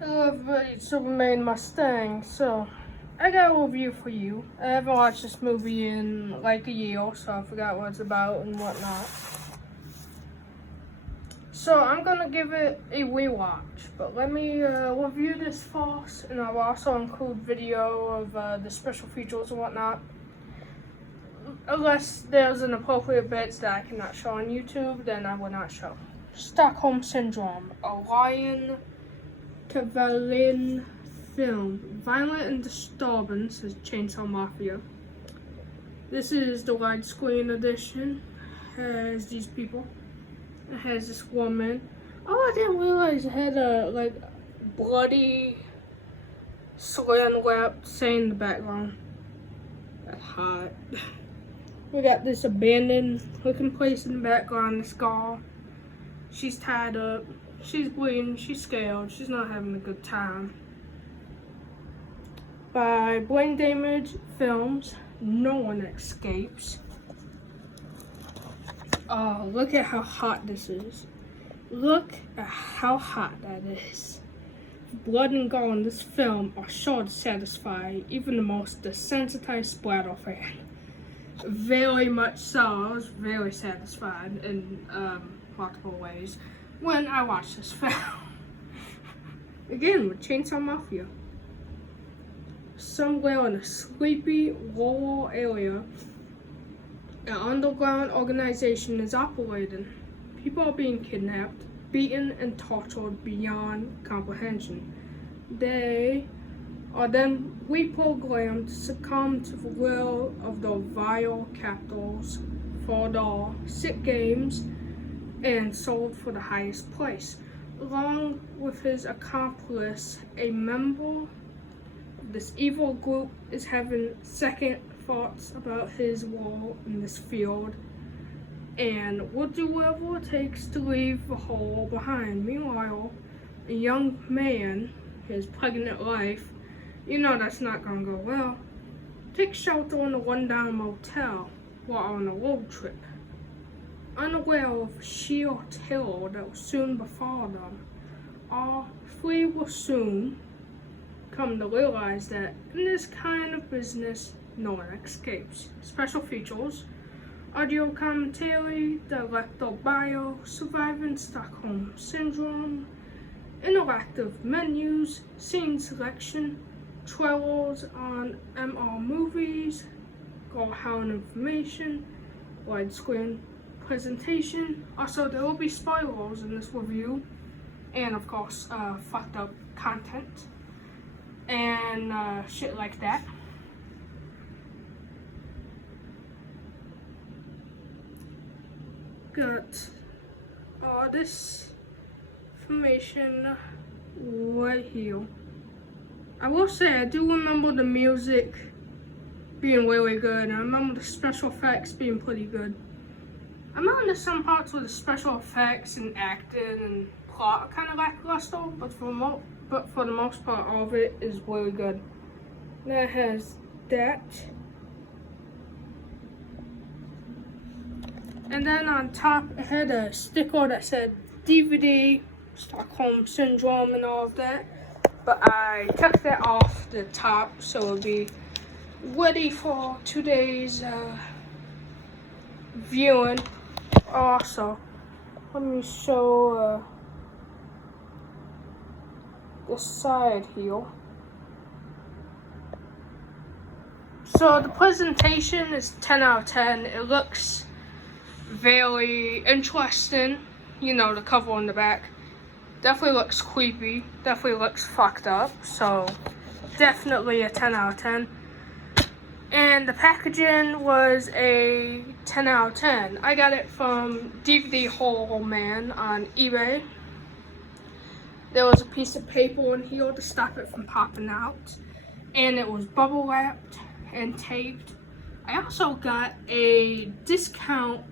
Hello everybody, it's 𝓢𝓽𝓸𝓬𝓴𝓱𝓸𝓵𝓶. So, I got a review for you. I haven't watched this movie in like a year, so I forgot what it's about and whatnot. So, I'm gonna give it a rewatch, but let me review this first, and I'll also include video of the special features and whatnot. Unless there's an appropriate bits that I cannot show on YouTube, then I will not show. Stockholm Syndrome, a lion Cavalian film, violent and disturbing, says Chainsaw Mafia. This is the widescreen edition. Has these people. It has this woman. Oh, I didn't realize it had a like bloody slam rap saying in the background. That's hot. We got this abandoned looking place in the background. This girl. She's tied up. She's bleeding, she's scared, she's not having a good time. By Brain Damage Films, No One Escapes. Look at how hot this is. Look at how hot that is. Blood and gore in this film are sure to satisfy even the most desensitized splatter fan. Very much so. I was very satisfied in multiple ways when I watched this film. Again, with Chainsaw Mafia. Somewhere in a sleepy rural area, an underground organization is operating. People are being kidnapped, beaten, and tortured beyond comprehension. They are then reprogrammed to succumb to the will of their vile captors for their sick games and sold for the highest price. Along with his accomplice, a member of this evil group is having second thoughts about his role in this field and will do whatever it takes to leave the whole behind. Meanwhile, a young man, his pregnant wife, you know that's not gonna go well, takes shelter in a rundown motel while on a road trip. Unaware of sheer terror that will soon befall them, all three will soon come to realize that in this kind of business, no one escapes. Special features, audio commentary, director bio, surviving Stockholm Syndrome, interactive menus, scene selection, trailers on MR Movies, 𝓢𝓙𝓸𝓬𝓴𝓱𝓸𝓵𝓶 information, widescreen presentation. Also, there will be spoilers in this review, and of course, fucked up content and shit like that. Got all this information right here. I will say I do remember the music being really good, and I remember the special effects being pretty good. I remember there's some parts where the special effects and acting and plot are kind of lackluster, but for the most part, all of it is really good. That has that. And then on top, it had a sticker that said DVD, Stockholm Syndrome, and all of that. But I took that off the top so it'll be ready for today's viewing. Also, let me show this side here. So the presentation is 10 out of 10. It looks very interesting. You know, the cover on the back definitely looks creepy, definitely looks fucked up, so definitely a 10 out of 10. And the packaging was a 10 out of 10. I got it from DVD Horror Man on eBay. There was a piece of paper in here to stop it from popping out, and it was bubble wrapped and taped. I also got a discount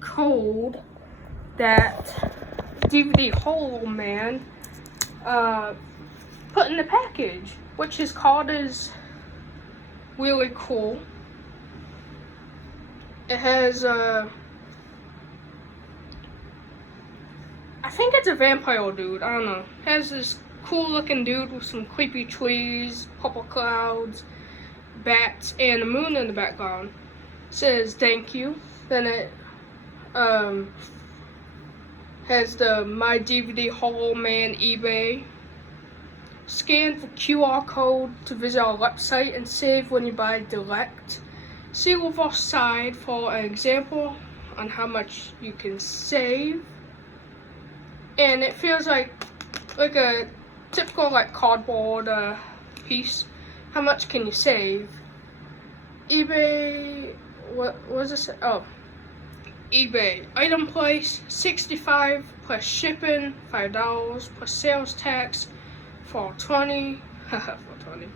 code that DVD Horror Man put in the package, which his card is really cool. It has I think it's a vampire dude. I don't know. It has this cool looking dude with some creepy trees, purple clouds, bats, and a moon in the background. It says thank you. Then it has the My DVD Hollow Man eBay. Scan the QR code to visit our website and save when you buy direct. See reverse side for an example on how much you can save. And it feels like a typical cardboard piece. How much can you save? eBay, what was this? Oh, eBay item price $65 plus shipping $5 plus sales tax $4.20. $4.20.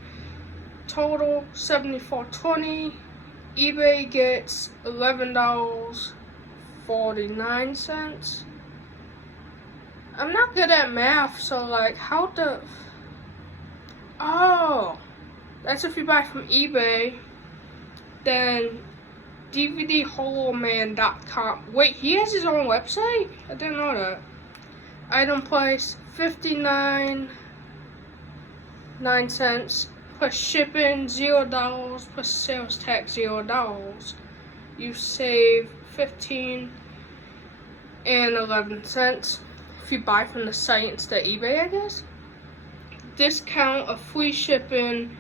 Total $74.20. eBay gets $11.49. I'm not good at math, so how the... Oh, that's if you buy from eBay. Then 𝓢𝓭𝓸𝓬𝓸𝓬𝓿.com. Wait, he has his own website? I didn't know that. Item price $59.09 plus shipping $0 plus sales tax $0. You save $15.11 if you buy from the site instead of eBay, I guess. Discount of free shipping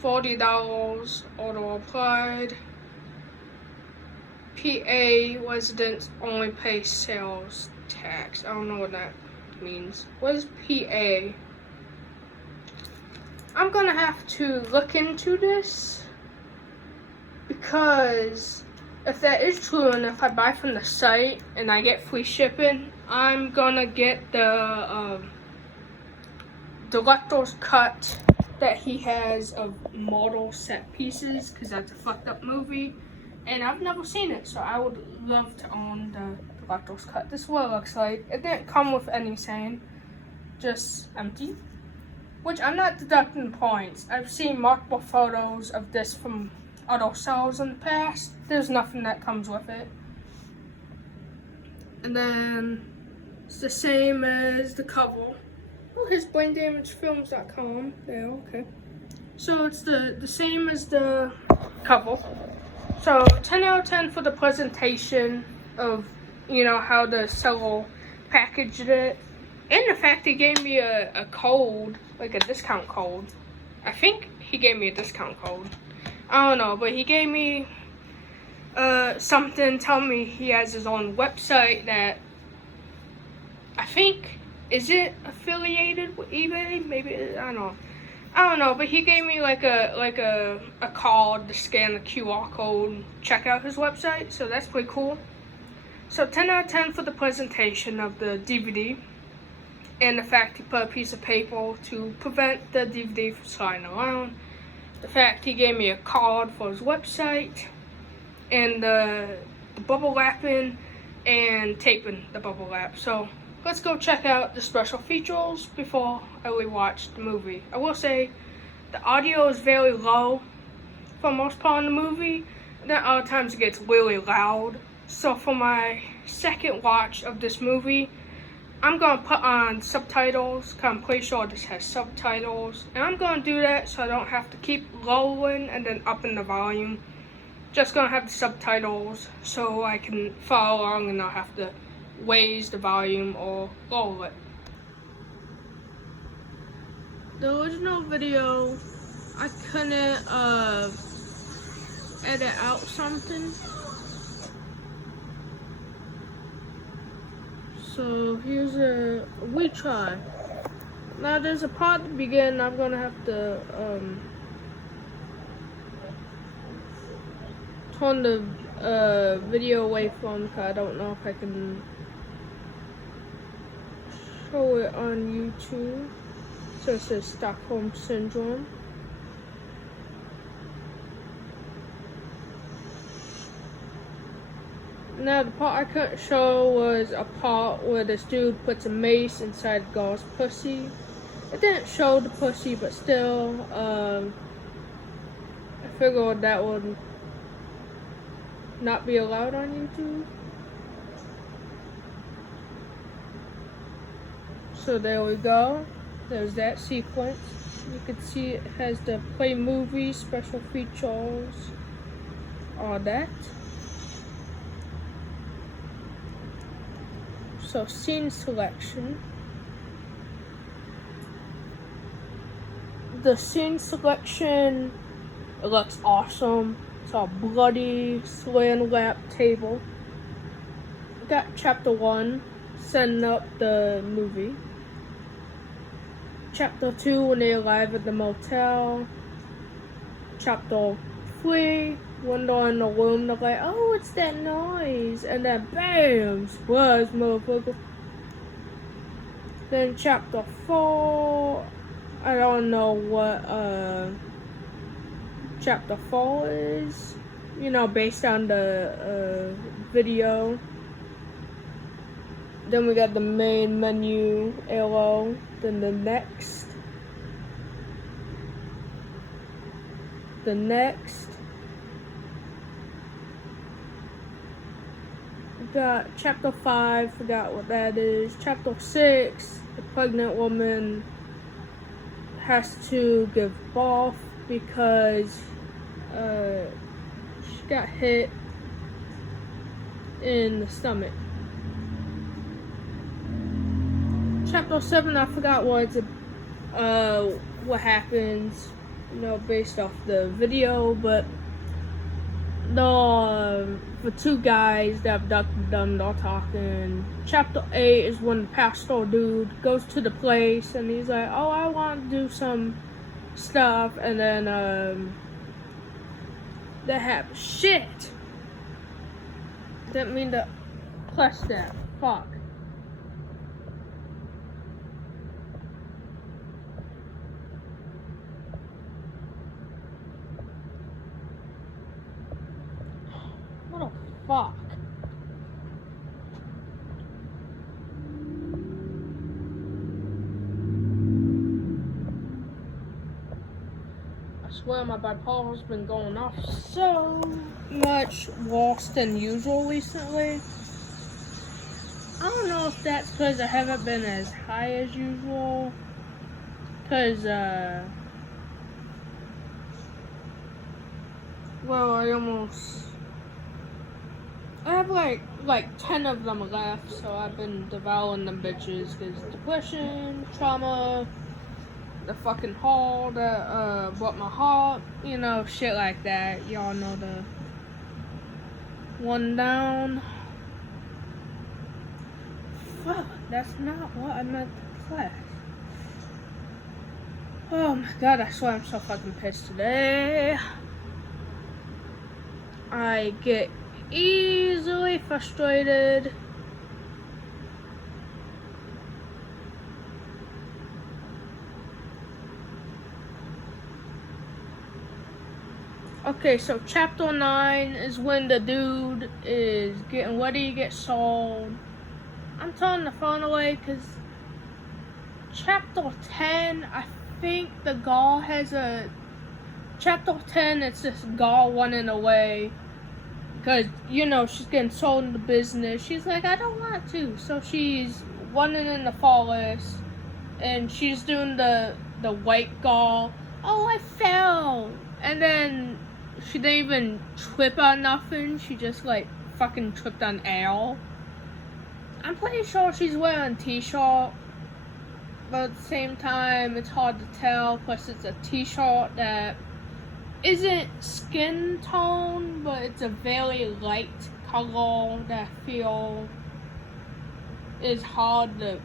$40, auto applied. PA residents only pay sales tax. I don't know what that means. What is PA? I'm gonna have to look into this, because if that is true and if I buy from the site and I get free shipping, I'm gonna get the director's cut that he has of model set pieces, because that's a fucked up movie and I've never seen it, so I would love to own the director's cut. This is what it looks like. It didn't come with any saying, just empty, which I'm not deducting points. I've seen multiple photos of this from other sales in the past. There's nothing that comes with it. And then it's the same as the cover. Oh, his 𝓢𝓭𝓸𝓬𝓴𝓱𝓸𝓵𝓶. Yeah, okay. So it's the same as the cover. So 10 out of 10 for the presentation of, how the seller packaged it. And the fact he gave me a code, a discount code. I think he gave me a discount code. I don't know, but he gave me something telling me he has his own website that I think, is it affiliated with eBay? Maybe, I don't know, but he gave me a card to scan the QR code and check out his website, so that's pretty cool. So 10 out of 10 for the presentation of the DVD, and the fact he put a piece of paper to prevent the DVD from sliding around. The fact he gave me a card for his website, and the bubble wrapping and taping the bubble wrap. So let's go check out the special features before I rewatch the movie. I will say the audio is very low for most part in the movie, and then other times it gets really loud. So for my second watch of this movie, I'm going to put on subtitles, because I'm pretty sure this has subtitles. And I'm going to do that so I don't have to keep lowering and then upping the volume. Just going to have the subtitles so I can follow along and not have to raise the volume or lower it. The original video, I couldn't edit out something. So here's a retry. Now there's a part at the beginning I'm gonna have to turn the video away from, because I don't know if I can show it on YouTube. So it says Stockholm Syndrome. Now the part I couldn't show was a part where this dude puts a mace inside a girl's pussy. It didn't show the pussy, but still, I figured that would not be allowed on YouTube. So there we go. There's that sequence. You can see it has the play movies, special features, all that. So scene selection. The scene selection, it looks awesome. It's a bloody slam lap table. We got chapter 1, setting up the movie. Chapter 2, when they arrive at the motel. Chapter 3, when they're in the room, they're like, oh, it's that noise. And then bam, surprise, motherfucker. Then chapter 4, I don't know what chapter 4 is, you know, based on the video. Then we got the main menu, arrow. Then the next. We got chapter 5, forgot what that is. Chapter 6, the pregnant woman has to give birth because she got hit in the stomach. Chapter 7, I forgot what happens, you know, based off the video, but the two guys that abducted them, they're talking. Chapter 8 is when the pastor dude goes to the place and he's like, oh, I want to do some stuff, and then they have shit. Didn't mean to press that. Fuck. What the fuck? I swear my bipolar's been going off so much worse than usual recently. I don't know if that's because I haven't been as high as usual. Because, well, I have like 10 of them left, so I've been devouring them bitches, because depression, trauma, the fucking hole that broke my heart, you know, shit like that. Y'all know the one down. Fuck, that's not what I meant to class. Oh my god, I swear I'm so fucking pissed today. I get easily frustrated. Okay, so chapter 9 is when the dude is getting ready to get sold. I'm throwing the phone away because chapter 10, I think the girl has a... Chapter 10, it's this girl running away. Because, you know, she's getting sold into business. She's like, I don't want to. So she's running in the forest. And she's doing the white girl. Oh, I fell. And then she didn't even trip on nothing. She just, like, fucking tripped on air. I'm pretty sure she's wearing a t-shirt. But at the same time, it's hard to tell. Plus, it's a t-shirt that isn't skin tone, but it's a very light color that I feel is hard to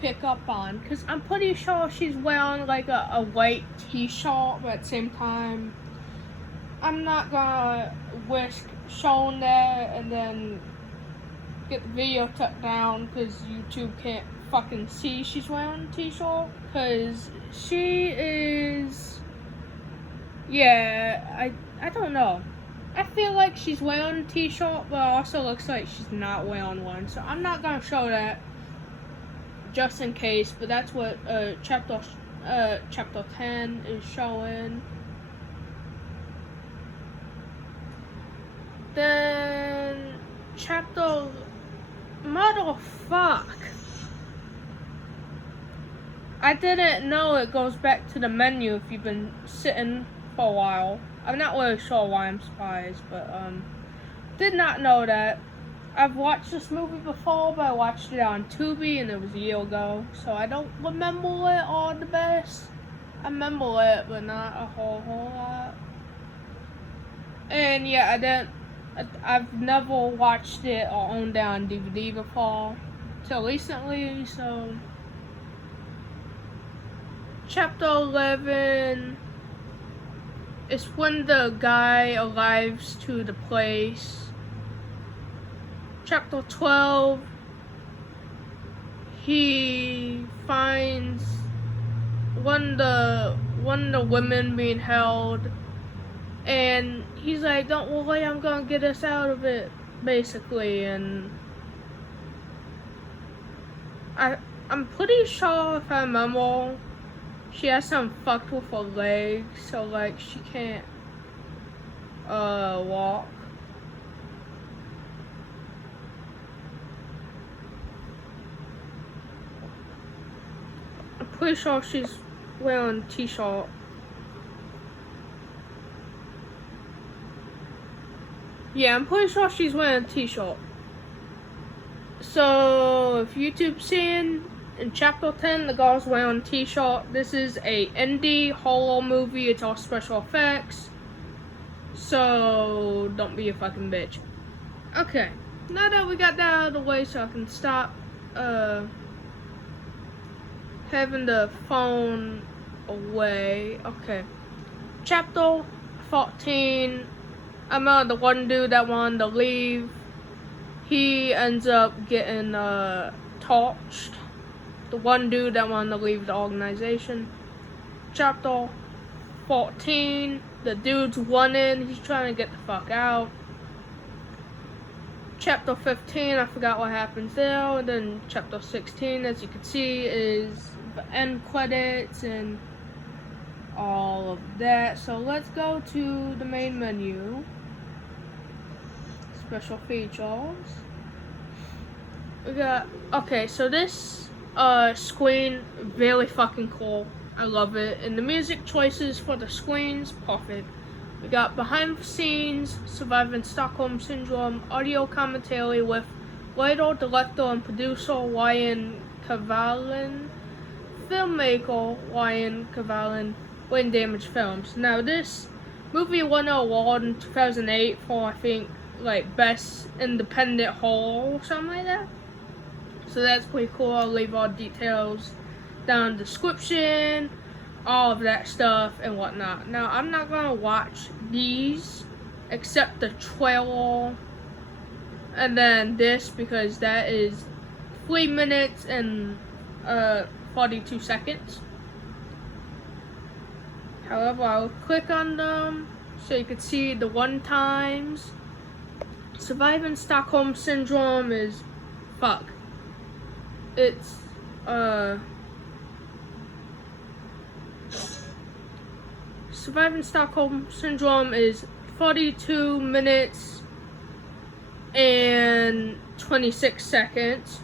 pick up on. Because I'm pretty sure she's wearing like a white t-shirt, but at the same time, I'm not gonna risk showing that and then get the video took down because YouTube can't fucking see she's wearing a t-shirt. Because she is... Yeah, I don't know. I feel like she's wearing a t-shirt, but it also looks like she's not wearing one. So I'm not gonna show that just in case. But that's what chapter 10 is showing. Then motherfuck. I didn't know it goes back to the menu if you've been sitting for a while. I'm not really sure why I'm surprised, but did not know that. I've watched this movie before, but I watched it on Tubi and it was a year ago, so I don't remember it all the best. I remember it, but not a whole lot. And yeah, I've never watched it or owned it on DVD before till recently, so Chapter 11 is when the guy arrives to the place. Chapter 12, he finds one of the women being held, and he's like, "Don't worry, I'm gonna get us out of it," basically. And I'm pretty sure, if I remember, she has something fucked with her leg, so like she can't walk. I'm pretty sure she's wearing a t-shirt. Yeah, I'm pretty sure she's wearing a t-shirt. So, if YouTube's saying in Chapter 10, the girl's wearing a t-shirt, this is a indie horror movie. It's all special effects. So, don't be a fucking bitch. Okay, now that we got that out of the way, so I can stop having the phone away. Okay, Chapter 14. I remember the one dude that wanted to leave. He ends up getting torched. The one dude that wanted to leave the organization. Chapter 14. The dude's running. He's trying to get the fuck out. Chapter 15. I forgot what happens there. And then Chapter 16, as you can see, is the end credits and all of that. So let's go to the main menu. Special features. We got, okay, so this screen, very fucking cool. I love it. And the music choices for the screens, perfect. We got behind the scenes, surviving Stockholm Syndrome, audio commentary with writer, director, and producer 𝓢𝓽𝓸𝓬𝓴𝓱𝓸𝓵𝓶, filmmaker 𝓢𝓽𝓸𝓬𝓸𝓬𝓴𝓱𝓸𝓵𝓶. Brain damage films. Now this movie won an award in 2008 for, I think, like best independent horror or something like that. So that's pretty cool. I'll leave all details down in the description, all of that stuff and whatnot. Now I'm not gonna watch these except the trailer and then this, because that is 3 minutes and 42 seconds. However, I'll click on them so you can see the one times. Surviving Stockholm Syndrome is fuck. It's Surviving Stockholm Syndrome is 42 minutes and 26 seconds.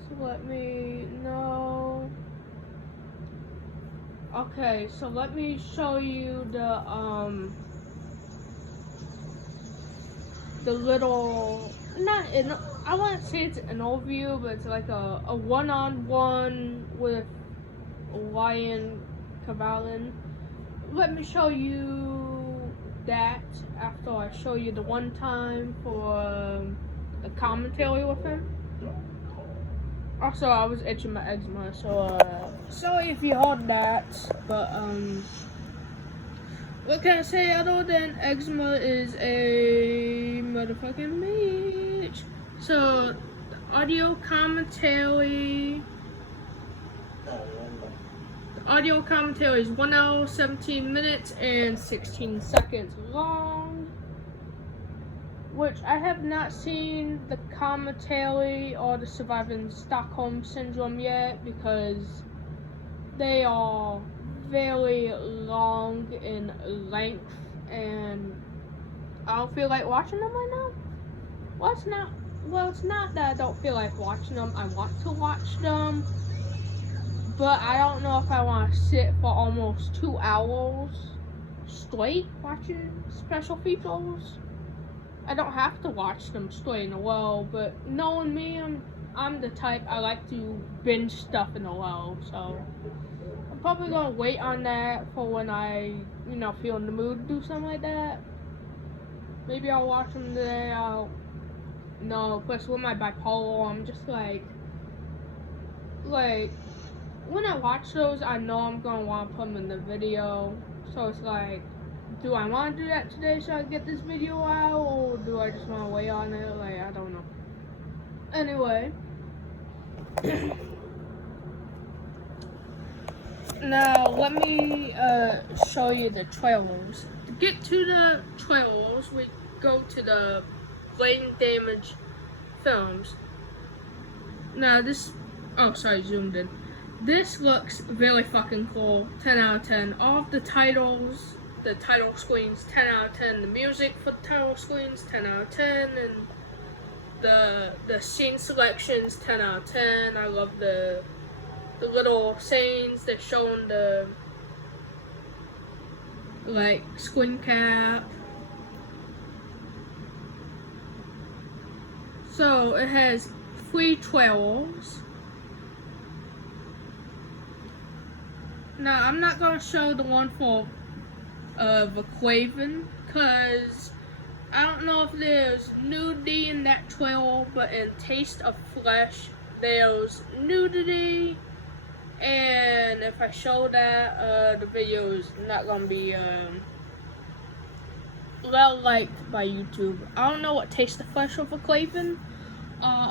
So let me know. Okay, so let me show you the little, I wouldn't say it's an overview, but it's like a one-on-one with 𝓢𝓽𝓸𝓬𝓸𝓬𝓿. Let me show you that after I show you the one time for the commentary with him. Also, I was itching my eczema, so sorry if you heard that, but what can I say other than eczema is a motherfucking bitch? So, the audio commentary is 1 hour, 17 minutes, and 16 seconds long. Which I have not seen the commentary or the Surviving Stockholm Syndrome yet, because they are very long in length and I don't feel like watching them right now. What's now? well, it's not that I don't feel like watching them. I want to watch them, but I don't know if I want to sit for almost 2 hours straight watching special features. I don't have to watch them straight in a row, but knowing me, I'm the type I like to binge stuff in a row, so I'm probably gonna wait on that for when I, feel in the mood to do something like that. Maybe I'll watch them today. Plus with my bipolar, I'm just like when I watch those, I know I'm gonna want to put them in the video. So it's like, do I want to do that today so I get this video out, or do I just want to wait on it? Like, I don't know. Anyway, now let me show you the trailers. To get to the trailers, we go to the 𝓢𝓬𝓸𝓬𝓬 films. Now zoomed in. This looks really fucking cool. 10 out of 10. All of the titles, the title screens, 10 out of 10. The music for the title screens, 10 out of 10. And the scene selections, 10 out of 10. I love the little scenes they're showing, the screen cap. So it has 3 trailers. Now I'm not gonna show the one for 𝓢𝓬𝓸𝓬𝓬 because I don't know if there's nudity in that trailer, but in Taste of Flesh there's nudity, and if I show that, the video is not gonna be well liked by YouTube. I don't know what Taste of Flesh of 𝓢𝓬𝓸𝓬𝓬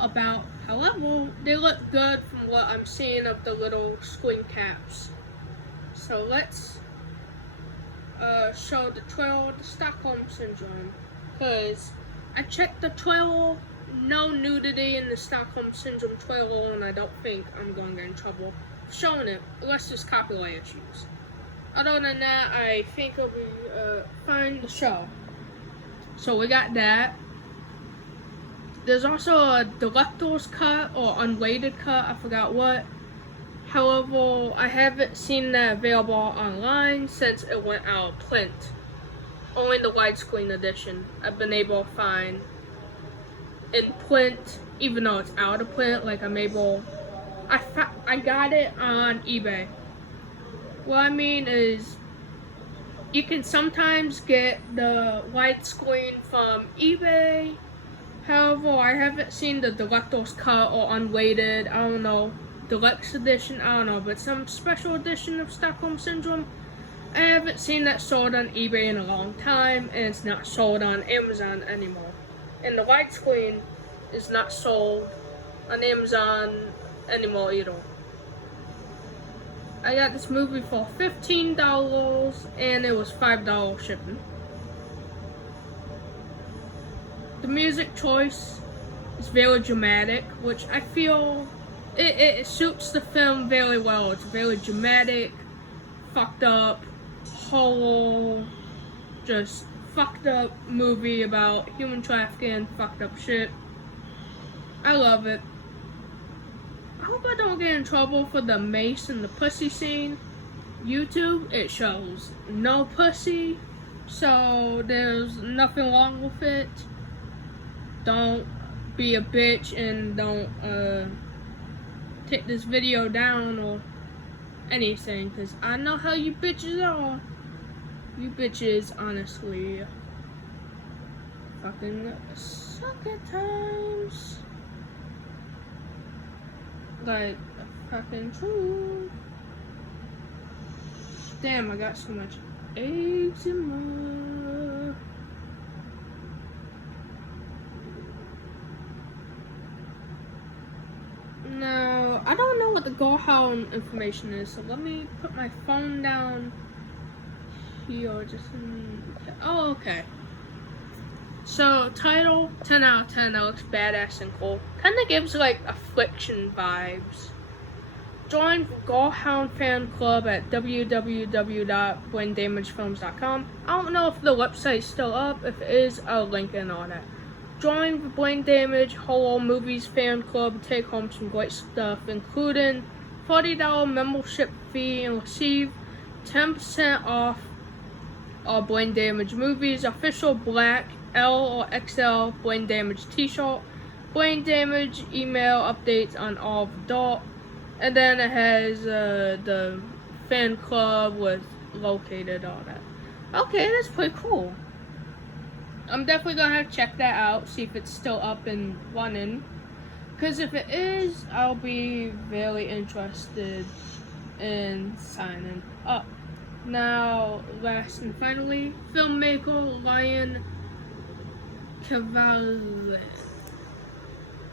about. However, they look good from what I'm seeing of the little screen caps. So let's show the trailer of the Stockholm Syndrome, because I checked the trailer, no nudity in the Stockholm Syndrome trailer, and I don't think I'm going to get in trouble showing it, unless there's copyright issues. Other than that, I think it'll be fine to show. So we got that. There's also a director's cut or unrated cut, I forgot what. However, I haven't seen that available online since it went out of print. Only the widescreen edition I've been able to find in print, even though it's out of print. Like I got it on eBay. What I mean is, you can sometimes get the widescreen from eBay. However, I haven't seen the director's cut or unrated, I don't know, deluxe edition, I don't know, but some special edition of Stockholm Syndrome. I haven't seen that sold on eBay in a long time, and it's not sold on Amazon anymore. And the widescreen is not sold on Amazon anymore either. I got this movie for $15, and it was $5 shipping. The music choice is very dramatic, which I feel it suits the film very well. It's very dramatic, fucked up, horror, just fucked up movie about human trafficking, fucked up shit. I love it. I hope I don't get in trouble for the mace and the pussy scene. YouTube, it shows no pussy, so there's nothing wrong with it. Don't be a bitch and don't take this video down or anything, because I know how you bitches are. You bitches, honestly, fucking suck at times. Like, fucking true. Damn, I got so much eczema. Now, I don't know what the 𝓢𝓬𝓸𝓬𝓬 information is, so let me put my phone down here. Oh, okay. So, title, 10 out of 10, that looks badass and cool. Kinda gives like Affliction vibes. Join 𝓢𝓬𝓸𝓬𝓬 fan club at www.braindamagefilms.com. I don't know if the website's still up. If it is, I'll link in on it. Join the Brain Damage Horror Movies fan club and take home some great stuff, including $40 membership fee and receive 10% off our Brain Damage movies, official black L or XL Brain Damage t-shirt, Brain Damage email updates on all adult, and then it has the fan club with located, all that. Okay, that's pretty cool. I'm definitely gonna have to check that out, see if it's still up and running. Because if it is, I'll be very interested in signing up. Now, last and finally, filmmaker 𝓢𝓭𝓸𝓬𝓴𝓱𝓸𝓵𝓶.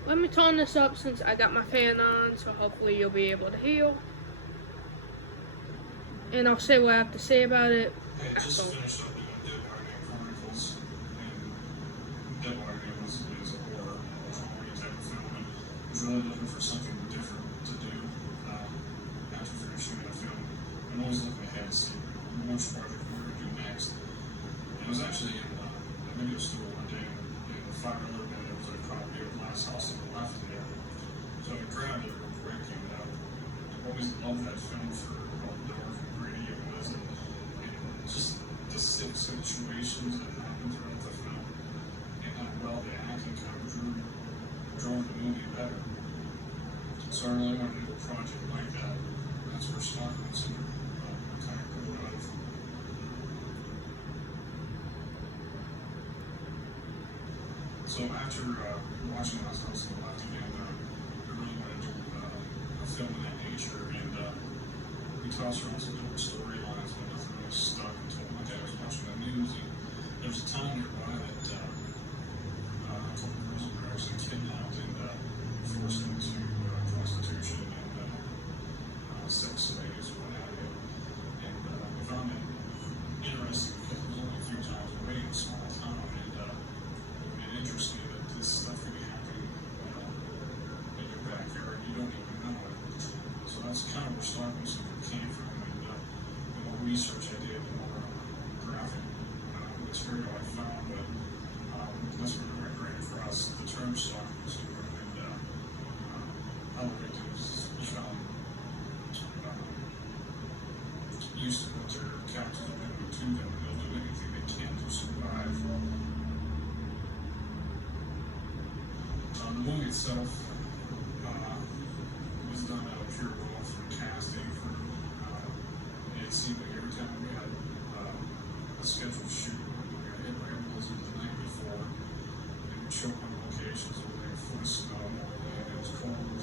Let me turn this up since I got my fan on, so hopefully you'll be able to hear. And I'll say what I have to say about it. I just finished up doing 𝓻𝓮𝓿𝓲𝓮𝓀, and 𝓻𝓻𝓿𝓲𝓮𝓿 is a horror type of film, and I was really looking for something different to do after finishing that film. I'm always looking ahead to see which project we're going to do next. And it was actually in a video store one day, in the 𝓢𝓽𝓸𝓬𝓻, there was a copy of Last House on the Left there. So I grabbed it real quick, and I've always loved that film for how dark and gritty it was, and just the situations that happened throughout the film, and how well the acting kind of drove the movie better. So I really wanted to do a project like that. That's where 𝓢𝓽𝓸𝓬𝓴𝓱𝓸𝓵𝓶 kind of grew out of. So after watching Last House on the Left again, I really wanted to do a film of that nature, and we tossed around some different storylines, but nothing really stuck until one day I was watching the news, and there was a town nearby that a couple of girls were actually kidnapped and forced into prostitution and sex slaves and what have you. And I found it interesting because it was only a few times away in a small town, and interesting that this stuff could be happening in your backyard. You don't even know it. So that's kind of where 𝓢𝓽𝓸𝓬𝓴 came from. And the more research I did, the more graphic material I found. But that's where I ran across the term 𝓢𝓽𝓸𝓬𝓴, and how it is found. Used to put their captives to them, and they'll do anything they can to survive. The movie itself was done out of pure will from casting for it seemed like every time we had a scheduled shoot, we got hit by a blizzard the night before, they would show up on locations where they were full of snow, and it was cold.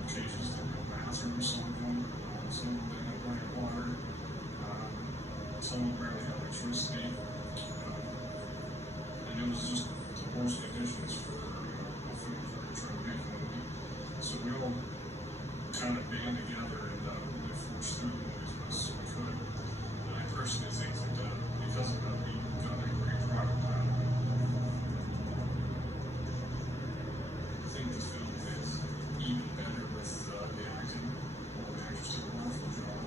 Locations didn't have bathrooms, some of them didn't have running water, some of them barely had electricity, and it was just the worst conditions for a film crew to try to make a movie. So we all kind of band together and really forced through the movie as best as we could. And I personally think that because of that, we got a great product out of it. I think the film is even better with the acting. All the actors did a wonderful job.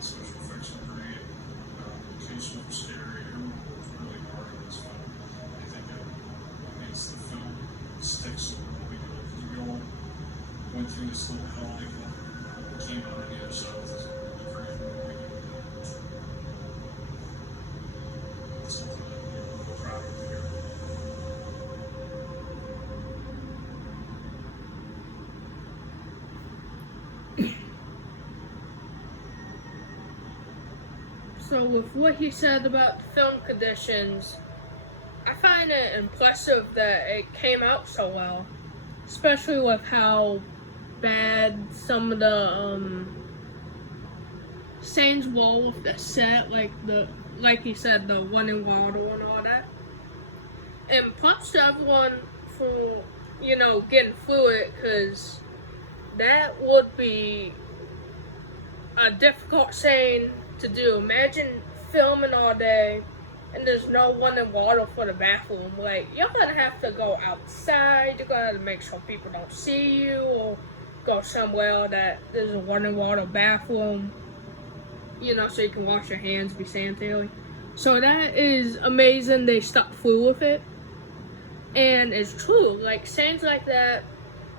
Special effects were great. Locations were scary. Everyone worked really hard on this film. I think that makes the film stick so really good, because we all went through this little hell and came out on the other side with this great movie. That's something that we're real proud of here. So with what he said about the film conditions, I find it impressive that it came out so well, especially with how bad some of the scenes were with the set, like he said, the running water and all that. And props to everyone for, getting through it, because that would be a difficult scene to do. Imagine filming all day and there's no running water for the bathroom. Like, you're gonna have to go outside, you're gonna have to make sure people don't see you, or go somewhere that there's a running water bathroom, so you can wash your hands, be sanitary. So that is amazing they stuck through with it. And it's true, like sayings like that,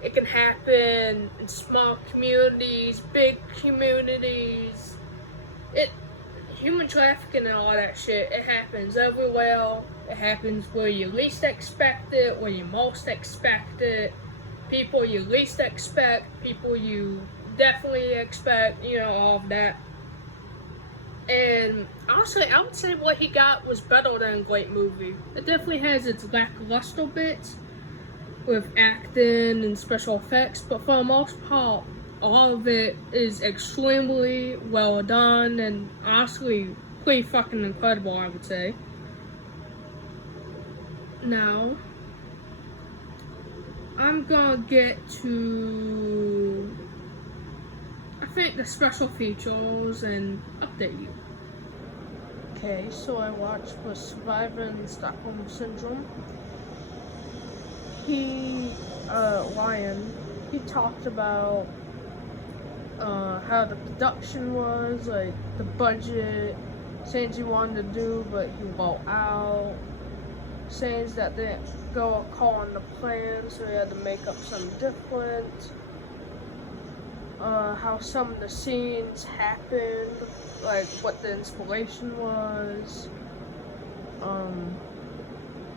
it can happen in small communities, big communities. Human trafficking and all that shit, it happens everywhere. It happens where you least expect it, where you most expect it. People you least expect, people you definitely expect, all of that. And honestly, I would say what he got was better than a great movie. It definitely has its lackluster bits with acting and special effects, but for the most part, a lot of it is extremely well done and honestly pretty fucking incredible, I would say. Now, I'm gonna get to, I think, the special features and update you. Okay, so I watched 𝓢𝓭𝓸𝓬𝓴𝓱𝓸𝓵𝓶. Ryan, he talked about how the production was, like the budget, things he wanted to do but he wrote out, things that didn't go according to plan, so he had to make up some different. How some of the scenes happened, like what the inspiration was,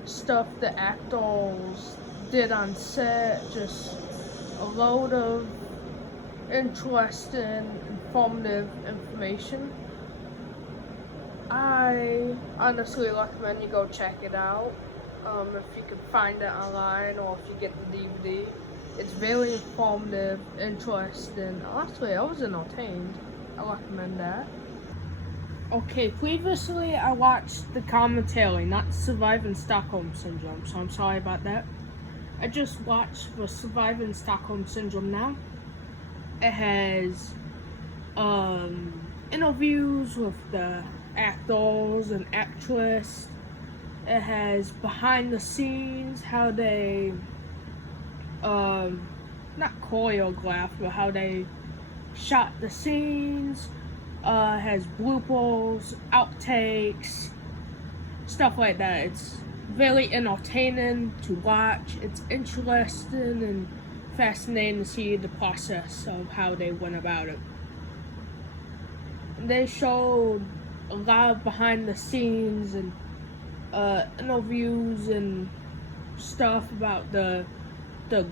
stuff the actors did on set, just a load of interesting, informative information. I honestly recommend you go check it out. If you can find it online or if you get the DVD. It's very informative, interesting. Honestly, I was entertained. I recommend that. Okay, previously I watched the commentary, not Surviving Stockholm Syndrome, so I'm sorry about that. I just watched the Surviving Stockholm Syndrome now. It has interviews with the actors and actress. It has behind the scenes, how they not choreographed, but how they shot the scenes. Has bloopers, outtakes, stuff like that. It's very entertaining to watch. It's interesting and fascinating to see the process of how they went about it. They showed a lot of behind the scenes and interviews and stuff about the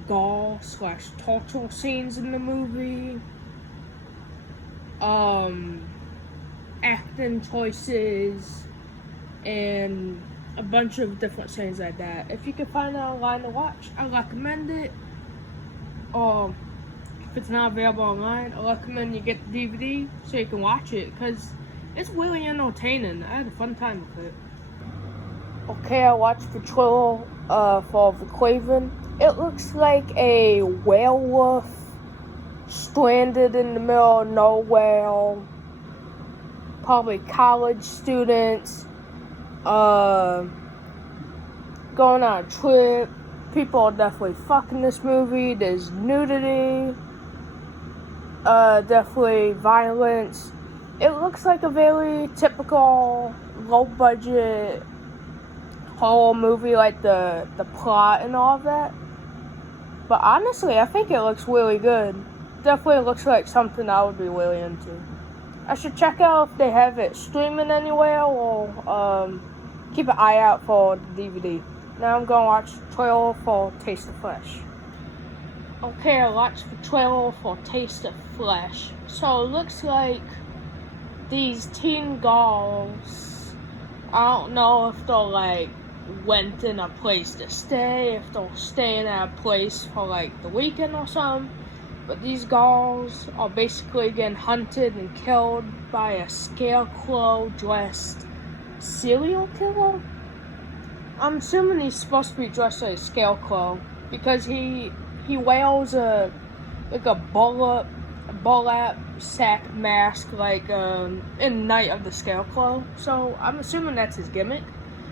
gore/torture scenes in the movie, acting choices, and a bunch of different things like that. If you can find it online to watch, I recommend it. Or if it's not available online, I recommend you get the DVD so you can watch it, because it's really entertaining. I had a fun time with it. Okay, I watched the trailer for 𝓢𝓭𝓸𝓬𝓴𝓱𝓸𝓵𝓶. It looks like a werewolf stranded in the middle of nowhere. Probably college students going on a trip. People are definitely fucking this movie. There's nudity, definitely violence. It looks like a very typical low-budget horror movie, like the plot and all of that. But honestly, I think it looks really good. Definitely looks like something I would be really into. I should check out if they have it streaming anywhere, or keep an eye out for the DVD. Now I'm gonna watch the trailer for Taste of Flesh. Okay, I watched the trailer for Taste of Flesh. So it looks like these teen girls, I don't know if they're like renting a place to stay, if they're staying at a place for like the weekend or something, but these girls are basically getting hunted and killed by a scarecrow dressed serial killer. I'm assuming he's supposed to be dressed like a scarecrow because he wears a burlap sack mask, like in Night of the Scarecrow. So I'm assuming that's his gimmick.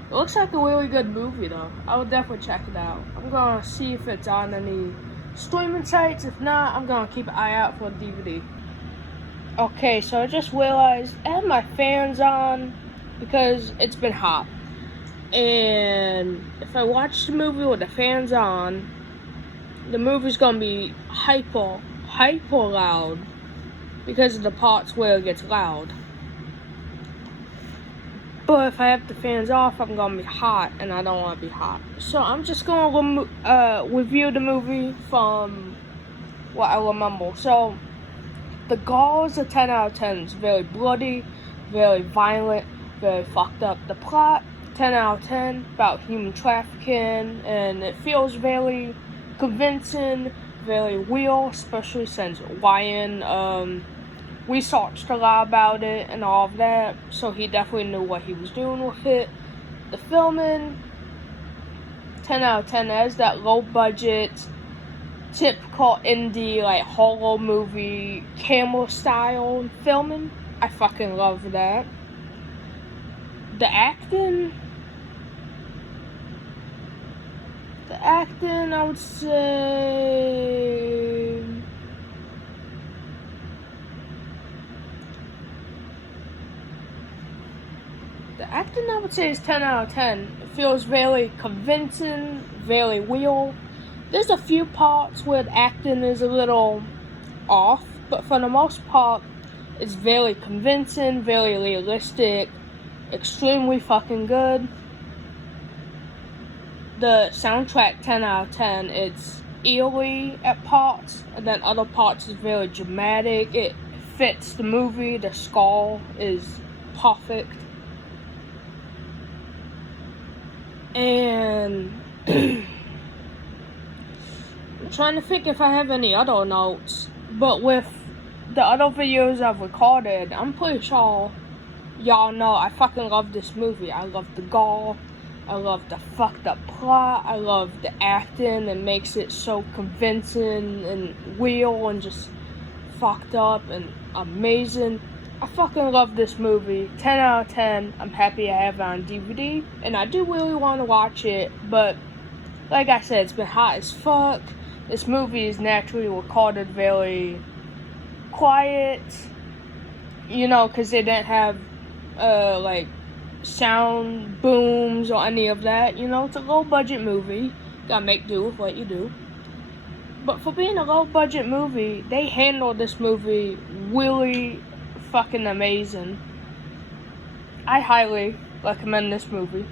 It looks like a really good movie though. I would definitely check it out. I'm gonna see if it's on any streaming sites. If not, I'm gonna keep an eye out for a DVD. Okay, so I just realized I have my fans on because it's been hot. And if I watch the movie with the fans on, the movie's gonna be hyper loud because of the parts where it gets loud. But if I have the fans off, I'm gonna be hot, and I don't want to be hot. So I'm just gonna review the movie from what I remember. So The 𝓤 is a 10 out of 10. It's very bloody, very violent, very fucked up. The plot, 10 out of 10, about human trafficking, and it feels very convincing, very real, especially since Ryan researched a lot about it and all of that, so he definitely knew what he was doing with it. The filming, 10 out of 10, as that low budget, typical indie, like horror movie, camera style filming. I fucking love that. The acting, I would say, is 10 out of 10. It feels very convincing, very real. There's a few parts where the acting is a little off, but for the most part, it's very convincing, very realistic, extremely fucking good. The soundtrack, 10 out of 10. It's eerie at parts, and then other parts is very dramatic. It fits the movie. The score is perfect. And I'm trying to think if I have any other notes, but with the other videos I've recorded, I'm pretty sure y'all know I fucking love this movie. I love the gore, I love the fucked up plot, I love the acting. It makes it so convincing and real and just fucked up and amazing. I fucking love this movie. 10 out of 10. I'm happy I have it on DVD, and I do really want to watch it, but like I said, it's been hot as fuck. This movie is naturally recorded very quiet, you know, because they didn't have like sound booms or any of that. You know, it's a low budget movie. Gotta make do with what you do. But for being a low budget movie, they handled this movie really fucking amazing. I highly recommend this movie.